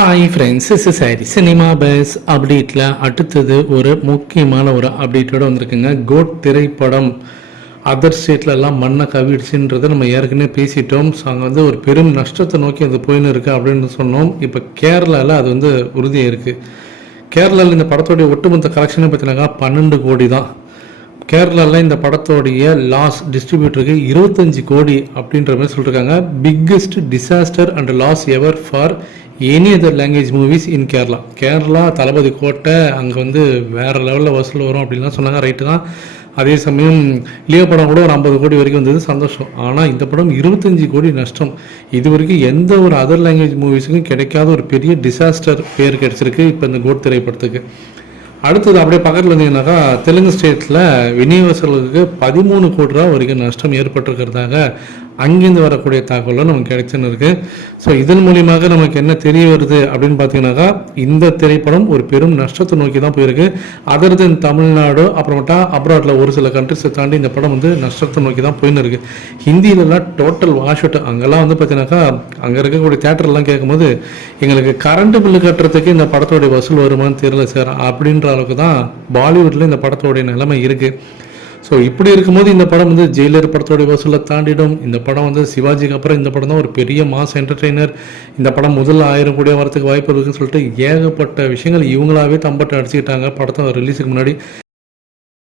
Hi friends is sorry cinema base அப்டேட்டில் அடுத்தது ஒரு முக்கியமான ஒரு அப்டேட்டோட வந்திருக்குங்க. கோட் திரைப்படம் அதர் ஸ்டேட்லலாம் மண்ணை கவிடுச்சுன்றதை நம்ம ஏற்கனவே பேசிட்டோம். ஸோ அங்கே வந்து ஒரு பெரும் நஷ்டத்தை நோக்கி அது போயின்னு இருக்குது அப்படின்னு சொன்னோம். இப்போ கேரளாவில் அது வந்து உறுதியாக இருக்குது கேரளாவில் இந்த படத்தோடைய ஒட்டுமொத்த கலெக்ஷனே பார்த்தீங்கன்னாக்கா பன்னெண்டு கோடி தான். கேரளாவில் இந்த படத்தோடைய லாஸ் டிஸ்ட்ரிபியூட்டருக்கு இருபத்தஞ்சு கோடி அப்படின்ற மாதிரி சொல்லியிருக்காங்க biggest disaster and loss ever for any other language movies in Kerala Kerala Thalapathy கோட்டை அங்கே வந்து வேறு லெவலில் வசூல் வரும் அப்படின்லாம் சொன்னாங்க. ரைட்டு தான். அதே சமயம் லியோ படம் கூட ஒரு ஐம்பது கோடி வரைக்கும் வந்தது. சந்தோஷம். ஆனால் இந்த படம் இருபத்தஞ்சி கோடி நஷ்டம். இது வரைக்கும் எந்த ஒரு அதர் லாங்குவேஜ் மூவிஸுக்கும் கிடைக்காத ஒரு பெரிய டிசாஸ்டர் பேர் கிடச்சிருக்கு இப்போ இந்த கோட் திரைப்படத்துக்கு. அடுத்தது அப்படியே பக்கத்தில் இருந்தீங்கன்னாக்கா தெலுங்கு ஸ்டேட்டில் விநியோகஸ்தர்களுக்கு பதிமூணு கோடி ரூபா வரைக்கும் நஷ்டம் ஏற்பட்டிருக்கிறதாக அங்கேருந்து வரக்கூடிய தகவலும் நமக்கு கிடைச்சுன்னு இருக்குது ஸோ இதன் மூலியமாக நமக்கு என்ன தெரிய வருது அப்படின்னு பார்த்தீங்கன்னாக்கா இந்த திரைப்படம் ஒரு பெரும் நஷ்டத்தை நோக்கி தான் போயிருக்கு. அதர் தென் தமிழ்நாடு அப்புறமேட்டா அப்ராட்டில் ஒரு சில கண்ட்ரிஸை தாண்டி இந்த படம் வந்து நஷ்டத்தை நோக்கி தான் போயின்னு இருக்குது ஹிந்தியிலலாம் டோட்டல் வாஷ் அவுட் அங்கெல்லாம் வந்து பார்த்தீங்கன்னாக்கா அங்கே இருக்கக்கூடிய தேட்டர்லாம் கேட்கும்போது எங்களுக்கு கரண்ட் பில்லு கட்டுறதுக்கு இந்த படத்தோடைய வசூல் வருமான்னு தெரியல சார் அப்படின்ற அளவுக்கு தான் பாலிவுட்டில் இந்த படத்தோடைய நிலைமை இருக்குது ஸோ இப்படி இருக்கும்போது இந்த படம் வந்து ஜெயிலர் படத்தோடைய வசூலை தாண்டிடும். இந்த படம் வந்து சிவாஜிக்கு அப்புறம் இந்த படம் தான் ஒரு பெரிய மாஸ் என்டர்டெய்னர் இந்த படம் முதல்ல ஆயிரம் கோடியாக வரதுக்கு வாய்ப்பு இருக்குன்னு சொல்லிட்டு ஏகப்பட்ட விஷயங்கள் இவங்களாவே தம்பட்டை அடிச்சுக்கிட்டாங்க. படத்தை ரிலீஸுக்கு முன்னாடி.